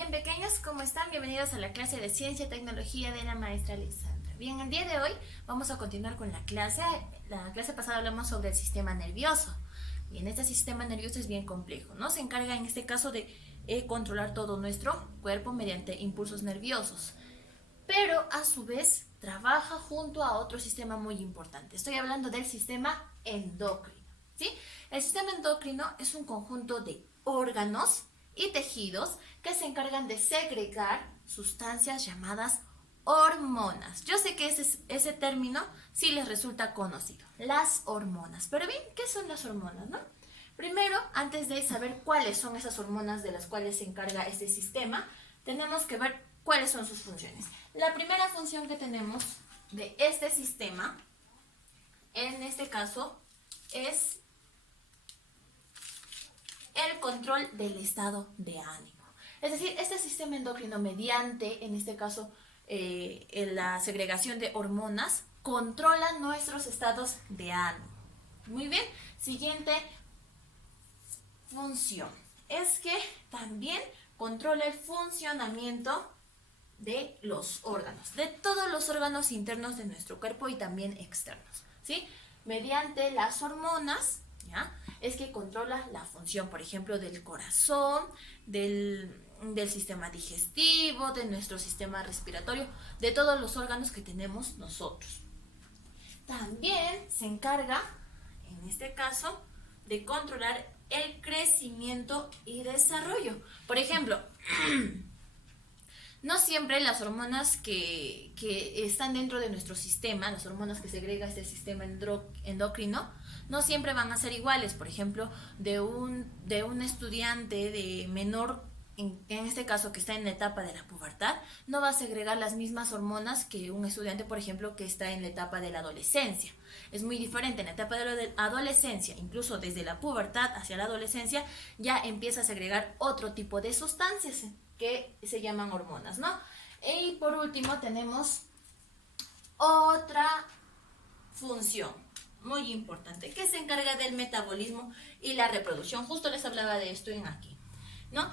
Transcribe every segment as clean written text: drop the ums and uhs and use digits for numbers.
Bien, pequeños, ¿cómo están? Bienvenidos a la clase de Ciencia y Tecnología de la maestra Alexandra. Bien, el día de hoy vamos a continuar con la clase. La clase pasada hablamos sobre el sistema nervioso. Bien, este sistema nervioso es bien complejo, ¿no? Se encarga en este caso de controlar todo nuestro cuerpo mediante impulsos nerviosos, pero a su vez trabaja junto a otro sistema muy importante. Estoy hablando del sistema endocrino, ¿sí? El sistema endocrino es un conjunto de órganos y tejidos que se encargan de segregar sustancias llamadas hormonas. Yo sé que ese término sí les resulta conocido, las hormonas. Pero bien, ¿qué son las hormonas, no? Primero, antes de saber cuáles son esas hormonas de las cuales se encarga este sistema, tenemos que ver cuáles son sus funciones. La primera función que tenemos de este sistema, en este caso, es el control del estado de ánimo. Es decir, este sistema endocrino mediante, en este caso, la segregación de hormonas, controla nuestros estados de ánimo. Muy bien, siguiente función. Es que también controla el funcionamiento de los órganos, de todos los órganos internos de nuestro cuerpo y también externos, ¿sí? Mediante las hormonas, ¿ya? Es que controla la función, por ejemplo, del corazón, del sistema digestivo, de nuestro sistema respiratorio, de todos los órganos que tenemos nosotros. También se encarga, en este caso, de controlar el crecimiento y desarrollo. Por ejemplo, no siempre las hormonas que están dentro de nuestro sistema, las hormonas que segrega este sistema endocrino, no siempre van a ser iguales. Por ejemplo, de un estudiante de menor, en este caso que está en la etapa de la pubertad, no va a segregar las mismas hormonas que un estudiante, por ejemplo, que está en la etapa de la adolescencia. Es muy diferente. En la etapa de la adolescencia, incluso desde la pubertad hacia la adolescencia, ya empieza a segregar otro tipo de sustancias que se llaman hormonas, ¿no? Y por último tenemos otra función muy importante que se encarga del metabolismo y la reproducción. Justo les hablaba de esto en aquí, ¿no?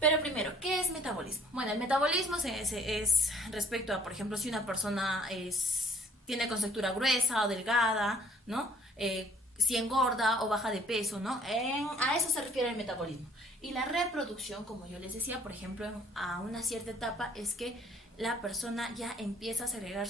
Pero primero, ¿qué es metabolismo? Bueno, el metabolismo es respecto a, por ejemplo, si una persona tiene contextura gruesa o delgada, ¿no? Si engorda o baja de peso, ¿no? A eso se refiere el metabolismo. Y la reproducción, como yo les decía, por ejemplo, a una cierta etapa es que la persona ya empieza a segregar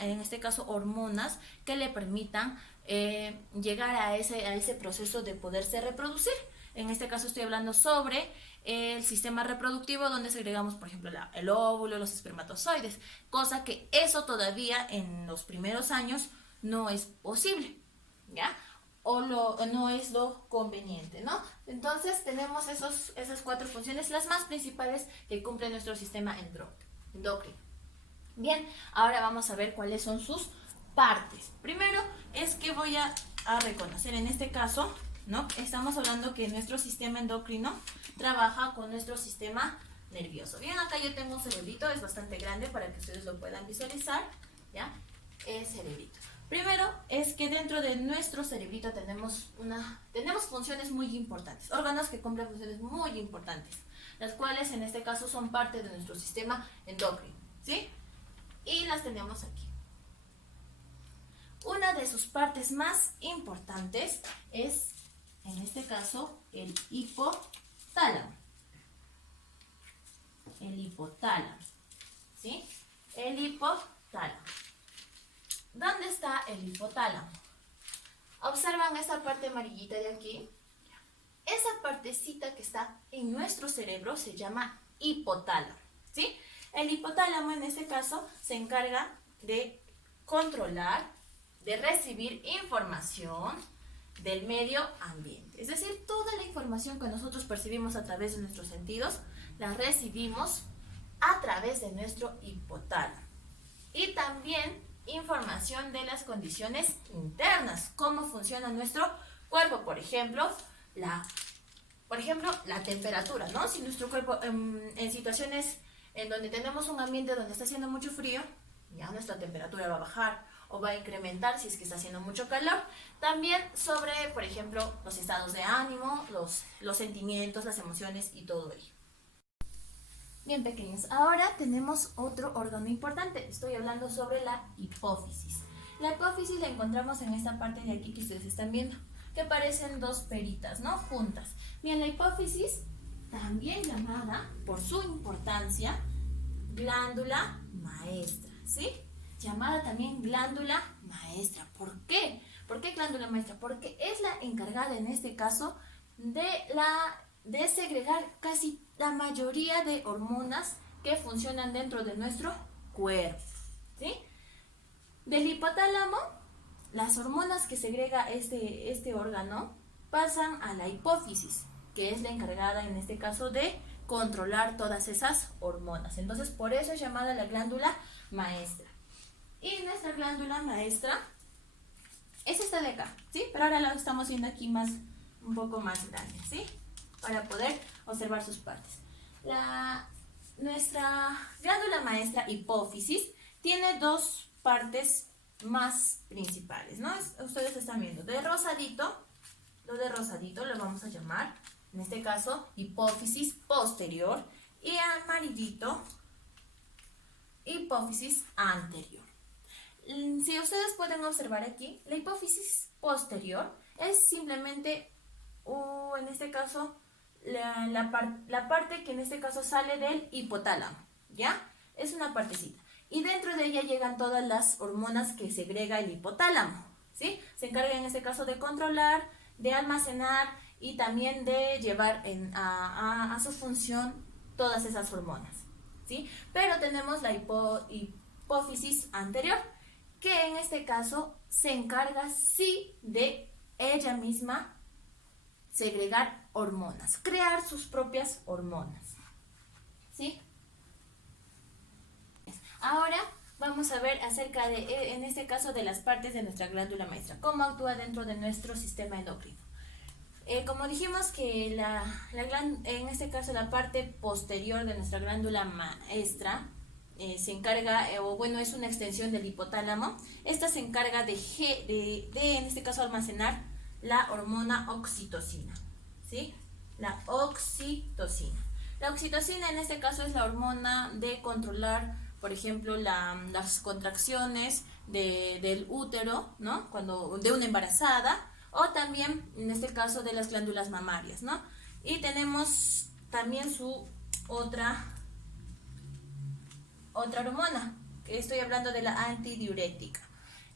en este caso, hormonas que le permitan llegar a ese proceso de poderse reproducir. En este caso estoy hablando sobre el sistema reproductivo, donde segregamos, por ejemplo, el óvulo, los espermatozoides, cosa que eso todavía en los primeros años no es posible, ¿ya? No es lo conveniente, ¿no? Entonces tenemos esas cuatro funciones, las más principales que cumple nuestro sistema endocrino. Bien, ahora vamos a ver cuáles son sus partes. Primero es que voy a reconocer en este caso, ¿no? Estamos hablando que nuestro sistema endocrino trabaja con nuestro sistema nervioso. Bien, acá yo tengo un cerebrito, es bastante grande para que ustedes lo puedan visualizar, ¿ya? El cerebrito. Primero es que dentro de nuestro cerebrito tenemos funciones muy importantes, órganos que cumplen funciones muy importantes, las cuales en este caso son parte de nuestro sistema endocrino, ¿sí? Y las tenemos aquí. Una de sus partes más importantes es, en este caso, el hipotálamo. El hipotálamo, ¿sí? El hipotálamo. ¿Dónde está el hipotálamo? Observan esta parte amarillita de aquí. Esa partecita que está en nuestro cerebro se llama hipotálamo, ¿sí? El hipotálamo en este caso se encarga de controlar, de recibir información del medio ambiente. Es decir, toda la información que nosotros percibimos a través de nuestros sentidos, la recibimos a través de nuestro hipotálamo. Y también información de las condiciones internas, cómo funciona nuestro cuerpo, por ejemplo, la temperatura, ¿no? Si nuestro cuerpo en situaciones en donde tenemos un ambiente donde está haciendo mucho frío, ya nuestra temperatura va a bajar o va a incrementar si es que está haciendo mucho calor. También sobre, por ejemplo, los estados de ánimo, los sentimientos, las emociones y todo ello. bien pequeños. Ahora tenemos otro órgano importante. Estoy hablando sobre la hipófisis. La hipófisis la encontramos en esta parte de aquí que ustedes están viendo, que parecen dos peritas, ¿no? Juntas. Bien, la hipófisis, también llamada por su importancia glándula maestra, ¿sí? Llamada también glándula maestra. ¿Por qué? ¿Por qué glándula maestra? Porque es la encargada en este caso de segregar casi la mayoría de hormonas que funcionan dentro de nuestro cuerpo, ¿sí? Del hipotálamo, las hormonas que segrega este órgano pasan a la hipófisis, que es la encargada en este caso de controlar todas esas hormonas. Entonces, por eso es llamada la glándula maestra. Y nuestra glándula maestra es esta de acá, ¿sí? Pero ahora la estamos viendo aquí un poco más grande, ¿sí? Para poder observar sus partes. Nuestra glándula maestra hipófisis tiene dos partes más principales, ¿no? Ustedes están viendo de rosadito, lo de rosadito lo vamos a llamar, en este caso, hipófisis posterior, y amarillito, hipófisis anterior. Si ustedes pueden observar aquí, la hipófisis posterior es simplemente, en este caso, la parte que en este caso sale del hipotálamo, ¿ya? Es una partecita. Y dentro de ella llegan todas las hormonas que segrega el hipotálamo, ¿sí? Se encarga en este caso de controlar, de almacenar y también de llevar a su función todas esas hormonas, ¿sí? Pero tenemos la hipófisis anterior, que en este caso se encarga sí de ella misma segregar hormonas, crear sus propias hormonas, ¿sí? Ahora vamos a ver acerca de, en este caso, de las partes de nuestra glándula maestra, cómo actúa dentro de nuestro sistema endocrino. Como dijimos que en este caso la parte posterior de nuestra glándula maestra se encarga, es una extensión del hipotálamo. Esta se encarga en este caso, almacenar la hormona oxitocina, ¿sí? La oxitocina. La oxitocina en este caso es la hormona de controlar, por ejemplo, las contracciones del útero, ¿no? De una embarazada, o también en este caso de las glándulas mamarias, ¿no? Y tenemos también su otra hormona, que estoy hablando de la antidiurética.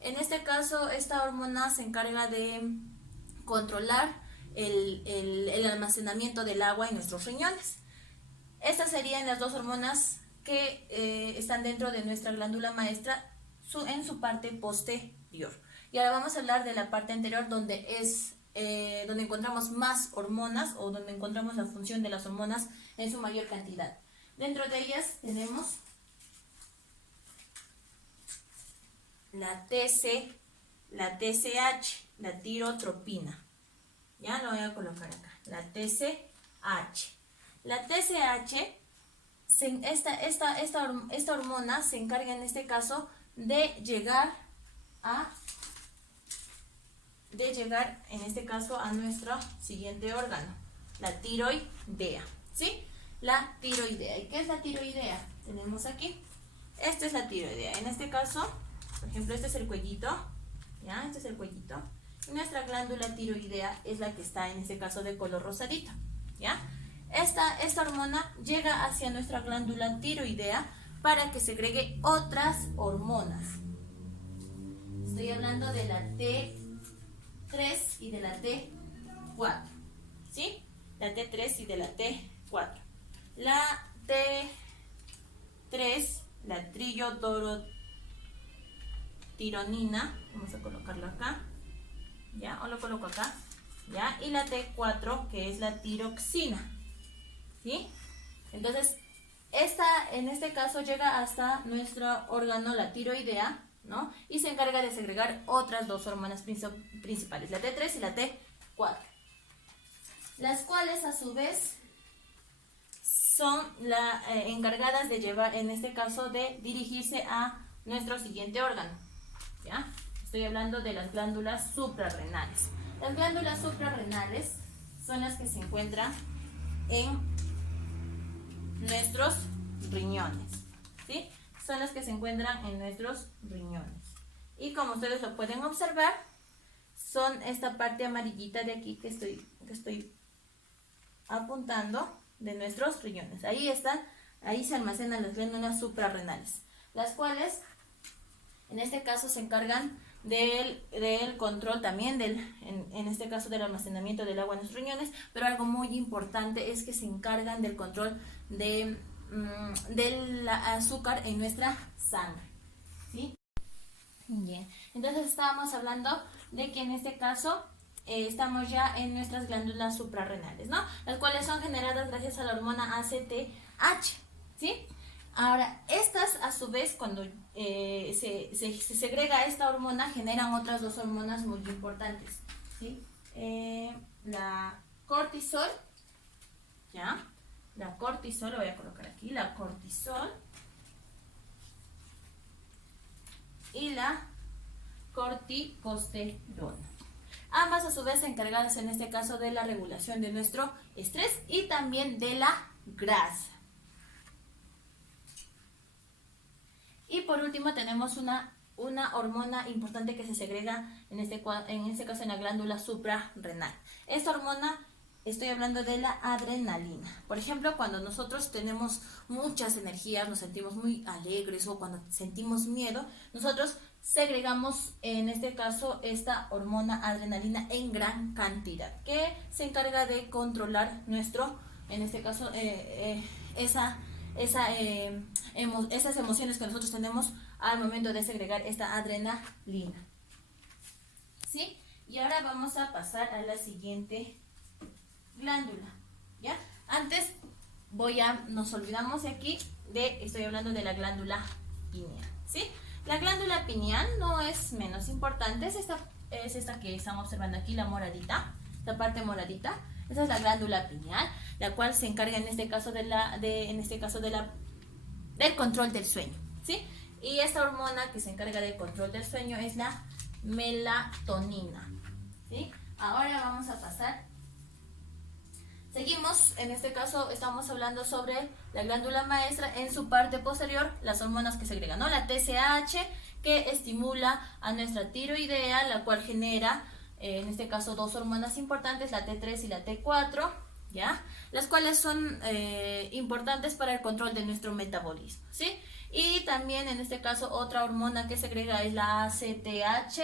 En este caso, esta hormona se encarga de controlar el almacenamiento del agua en nuestros riñones. Estas serían las dos hormonas que están dentro de nuestra glándula maestra en su parte posterior. Y ahora vamos a hablar de la parte anterior, donde encontramos más hormonas, o donde encontramos la función de las hormonas en su mayor cantidad. Dentro de ellas tenemos la TC, la TCH, la tirotropina. Ya lo voy a colocar acá, la TCH. La TCH, esta hormona se encarga en este caso de llegar en este caso a nuestro siguiente órgano, la tiroidea, ¿sí? La tiroidea. ¿Y qué es la tiroidea? Tenemos aquí, esta es la tiroidea. En este caso, por ejemplo, este es el cuellito, ¿ya? Este es el cuellito. Y nuestra glándula tiroidea es la que está en este caso de color rosadito, ¿ya? Esta hormona llega hacia nuestra glándula tiroidea para que segregue otras hormonas. Estoy hablando de la T3 y de la T4, ¿sí? La T3 y de la T4. La T3, la trillotironina, vamos a colocarlo acá, ¿ya? O lo coloco acá, ¿ya? Y la T4, que es la tiroxina, ¿sí? Entonces, esta en este caso llega hasta nuestro órgano, la tiroidea, ¿no? Y se encarga de segregar otras dos hormonas principales, la T3 y la T4, las cuales a su vez son encargadas de llevar, en este caso, de dirigirse a nuestro siguiente órgano, ¿ya? Estoy hablando de las glándulas suprarrenales. Las glándulas suprarrenales son las que se encuentran en nuestros riñones, ¿sí? Son las que se encuentran en nuestros riñones. Y como ustedes lo pueden observar, son esta parte amarillita de aquí que estoy apuntando de nuestros riñones. Ahí están, ahí se almacenan las glándulas suprarrenales, las cuales en este caso se encargan del control también, en este caso del almacenamiento del agua en los riñones, pero algo muy importante es que se encargan del control del azúcar en nuestra sangre, ¿sí? Bien, entonces estábamos hablando de que en este caso estamos ya en nuestras glándulas suprarrenales, ¿no? Las cuales son generadas gracias a la hormona ACTH, ¿sí? Ahora, estas a su vez cuando se segrega esta hormona generan otras dos hormonas muy importantes, ¿sí? La cortisol, ¿ya? La cortisol, lo voy a colocar aquí, la cortisol y la corticosterona. Ambas a su vez encargadas en este caso de la regulación de nuestro estrés y también de la grasa. Y por último tenemos una hormona importante que se segrega en este caso en la glándula suprarrenal. Esta hormona, estoy hablando de la adrenalina. Por ejemplo, cuando nosotros tenemos muchas energías, nos sentimos muy alegres o cuando sentimos miedo, nosotros segregamos en este caso esta hormona adrenalina en gran cantidad, que se encarga de controlar nuestro, en este caso, esas emociones que nosotros tenemos al momento de segregar esta adrenalina, ¿sí? Y ahora vamos a pasar a la siguiente glándula, ¿ya? Antes nos olvidamos de aquí estoy hablando de la glándula pineal, ¿sí? La glándula pineal no es menos importante, es esta que estamos observando aquí, la moradita, la parte moradita. Esa es la glándula pineal, la cual se encarga en este caso del control del sueño, ¿sí? Y esta hormona que se encarga del control del sueño es la melatonina, ¿sí? Ahora vamos a pasar. Seguimos, en este caso estamos hablando sobre la glándula maestra en su parte posterior, las hormonas que segregan, ¿no? La TSH, que estimula a nuestra tiroidea, la cual genera, en este caso, dos hormonas importantes, la T3 y la T4, ¿ya? Las cuales son importantes para el control de nuestro metabolismo, ¿sí? Y también, en este caso, otra hormona que segrega es la ACTH,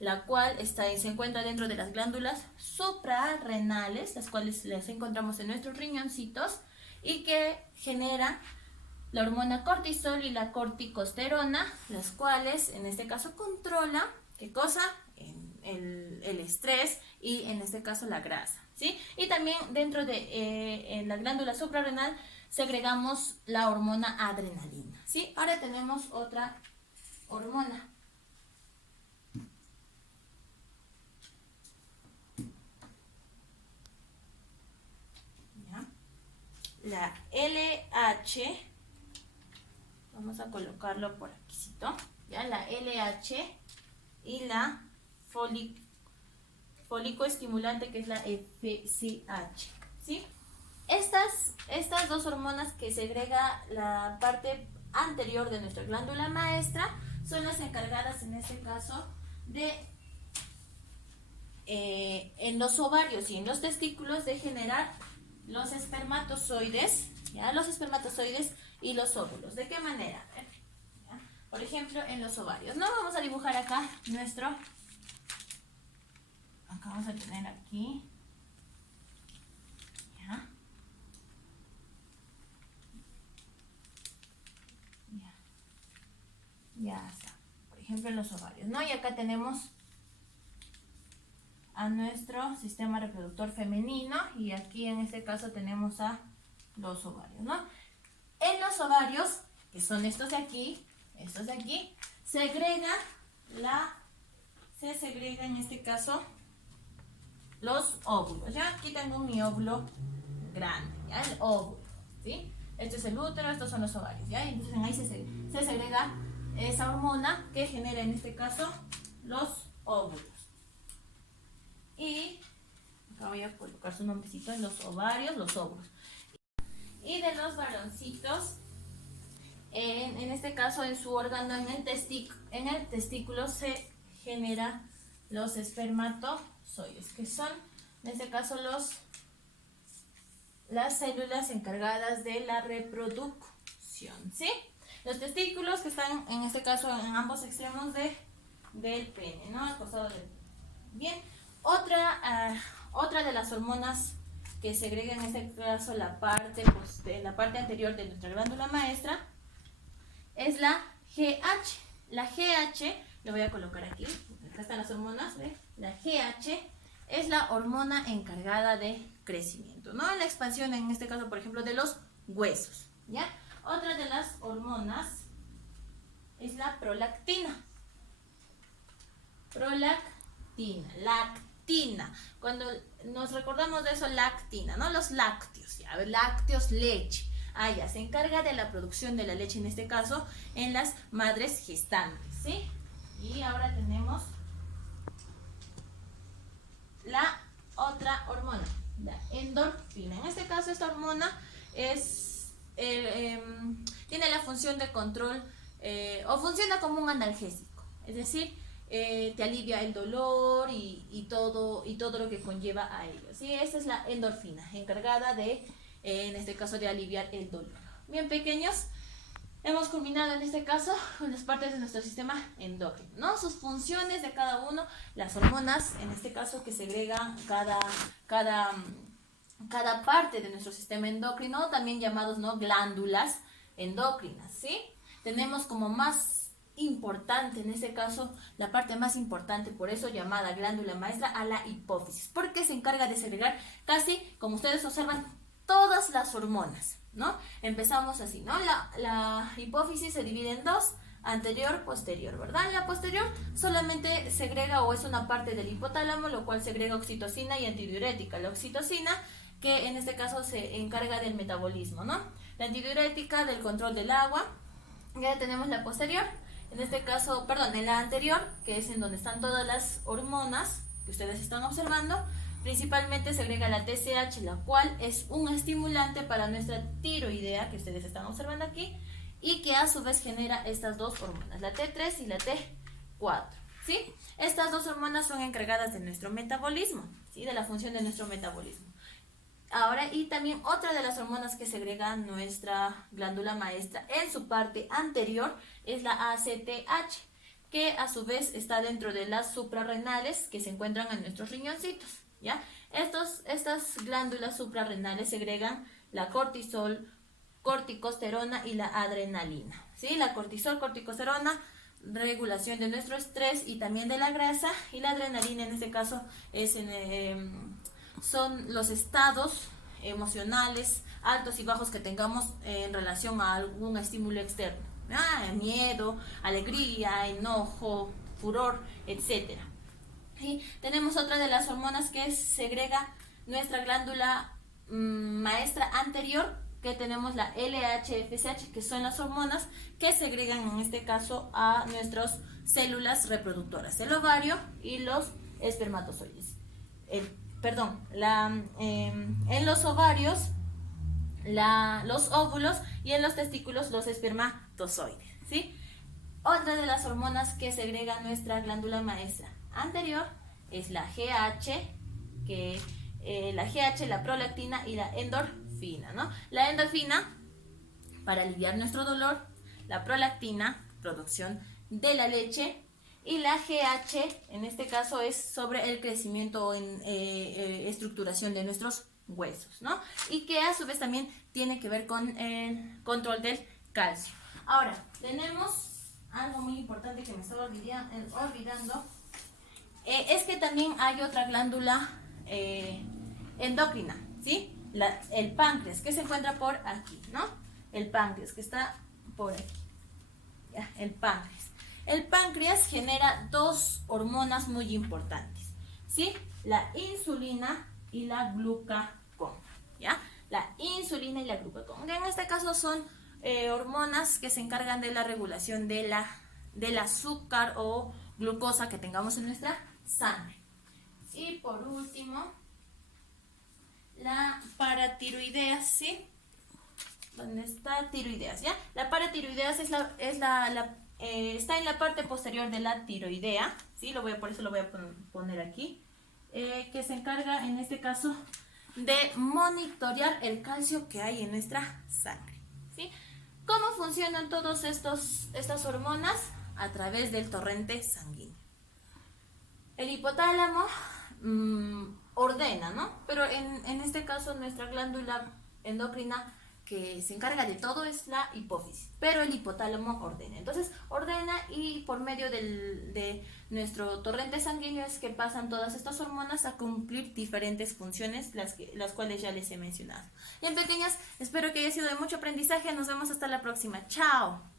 la cual se encuentra dentro de las glándulas suprarrenales, las cuales las encontramos en nuestros riñoncitos, y que genera la hormona cortisol y la corticosterona, las cuales en este caso controlan, ¿qué cosa? El estrés y en este caso la grasa, ¿sí? Y también dentro de en la glándula suprarrenal segregamos la hormona adrenalina, ¿sí? Ahora tenemos otra hormona. La LH, vamos a colocarlo por aquí, ¿ya? La LH y la folicoestimulante, que es la FSH, ¿sí? Estas dos hormonas que segrega la parte anterior de nuestra glándula maestra son las encargadas en este caso de en los ovarios y en los testículos de generar los espermatozoides, ¿ya? Los espermatozoides y los óvulos. ¿De qué manera? ¿Ya? Por ejemplo, en los ovarios, ¿no? Vamos a dibujar acá acá vamos a tener aquí, ¿ya? Ya está. Por ejemplo, en los ovarios, ¿no? Y acá tenemos a nuestro sistema reproductor femenino y aquí en este caso tenemos a los ovarios, ¿no? En los ovarios, que son estos de aquí, se segrega en este caso los óvulos, ¿ya? Aquí tengo mi óvulo grande, ¿ya? El óvulo, ¿sí? Este es el útero, estos son los ovarios, ¿ya? Entonces ahí se segrega esa hormona que genera en este caso los óvulos. Y acá voy a colocar su nombrecito en los ovarios, los óvulos. Y de los varoncitos En este caso, en su órgano, en el testículo se genera los espermatozoides, que son, en este caso, las células encargadas de la reproducción, ¿sí? Los testículos que están, en este caso, en ambos extremos del pene, ¿no? Al costado del... Bien, otra de las hormonas que segrega, en este caso, la parte anterior de nuestra glándula maestra, es la GH. La GH, lo voy a colocar aquí, acá están las hormonas, ¿ve? La GH es la hormona encargada de crecimiento, ¿no? La expansión, en este caso, por ejemplo, de los huesos, ¿ya? Otra de las hormonas es la prolactina. Lactina. Cuando nos recordamos de eso, lactina, ¿no? Los lácteos, ya, lácteos, leche. Ya, se encarga de la producción de la leche, en este caso, en las madres gestantes, ¿sí? Y ahora tenemos la otra hormona, la endorfina. En este caso, esta hormona tiene la función de control o funciona como un analgésico, es decir, te alivia el dolor y todo lo que conlleva a ello, ¿sí? Esta es la endorfina, encargada de, en este caso, de aliviar el dolor. Bien, pequeños, hemos culminado en este caso con las partes de nuestro sistema endocrino, ¿no? Sus funciones de cada uno, las hormonas, en este caso, que segregan cada parte de nuestro sistema endocrino, también llamados, ¿no?, glándulas endocrinas, ¿sí? Tenemos como más importante, en este caso, la parte más importante, por eso llamada glándula maestra, a la hipófisis, porque se encarga de segregar casi, como ustedes observan, todas las hormonas, ¿no? Empezamos así, ¿no? La hipófisis se divide en dos, anterior, posterior, ¿verdad? La posterior solamente segrega, o es una parte del hipotálamo, lo cual segrega oxitocina y antidiurética. La oxitocina, que en este caso se encarga del metabolismo, ¿no? La antidiurética del control del agua. Ya tenemos la posterior, en este caso, perdón, en la anterior, que es en donde están todas las hormonas que ustedes están observando. Principalmente segrega la TSH, la cual es un estimulante para nuestra tiroidea, que ustedes están observando aquí, y que a su vez genera estas dos hormonas, la T3 y la T4, ¿sí? Estas dos hormonas son encargadas de nuestro metabolismo, ¿sí? De la función de nuestro metabolismo. Ahora, y también otra de las hormonas que segrega nuestra glándula maestra en su parte anterior es la ACTH, que a su vez está dentro de las suprarrenales que se encuentran en nuestros riñoncitos, ¿ya? Estas glándulas suprarrenales segregan la cortisol, corticosterona y la adrenalina, ¿sí? La cortisol, corticosterona, regulación de nuestro estrés y también de la grasa, y la adrenalina, en este caso, son los estados emocionales altos y bajos que tengamos en relación a algún estímulo externo, miedo, alegría, enojo, furor, etc. Y tenemos otra de las hormonas que segrega nuestra glándula maestra anterior, que tenemos la LH-FSH, que son las hormonas que segregan, en este caso, a nuestras células reproductoras, el ovario y los espermatozoides. En los ovarios, los óvulos, y en los testículos, los espermatozoides, ¿sí? Otra de las hormonas que segrega nuestra glándula maestra anterior es la GH, la prolactina y la endorfina, ¿no? La endorfina, para aliviar nuestro dolor; la prolactina, producción de la leche; y la GH, en este caso, es sobre el crecimiento o estructuración de nuestros huesos, ¿no? Y que a su vez también tiene que ver con el control del calcio. Ahora, tenemos algo muy importante que me estaba olvidando, es que también hay otra glándula endocrina, ¿sí? El páncreas, que se encuentra por aquí, ¿no? El páncreas, que está por aquí. Ya, el páncreas. El páncreas genera dos hormonas muy importantes, ¿sí? La insulina y la glucagón, ¿ya? La insulina y la glucagón. En este caso son hormonas que se encargan de la regulación del azúcar o glucosa que tengamos en nuestra sangre. Y por último, la paratiroidea, ¿sí? ¿Dónde está? Tiroideas, ¿ya? La paratiroideas está en la parte posterior de la tiroidea, ¿sí? Por eso lo voy a poner aquí, que se encarga en este caso de monitorear el calcio que hay en nuestra sangre, ¿sí? ¿Cómo funcionan todas estas hormonas? A través del torrente sanguíneo. El hipotálamo ordena, ¿no? Pero en este caso nuestra glándula endocrina que se encarga de todo es la hipófisis, pero el hipotálamo ordena. Entonces ordena y por medio de nuestro torrente sanguíneo es que pasan todas estas hormonas a cumplir diferentes funciones, las cuales ya les he mencionado. Bien, pequeñas, espero que haya sido de mucho aprendizaje. Nos vemos hasta la próxima. Chao.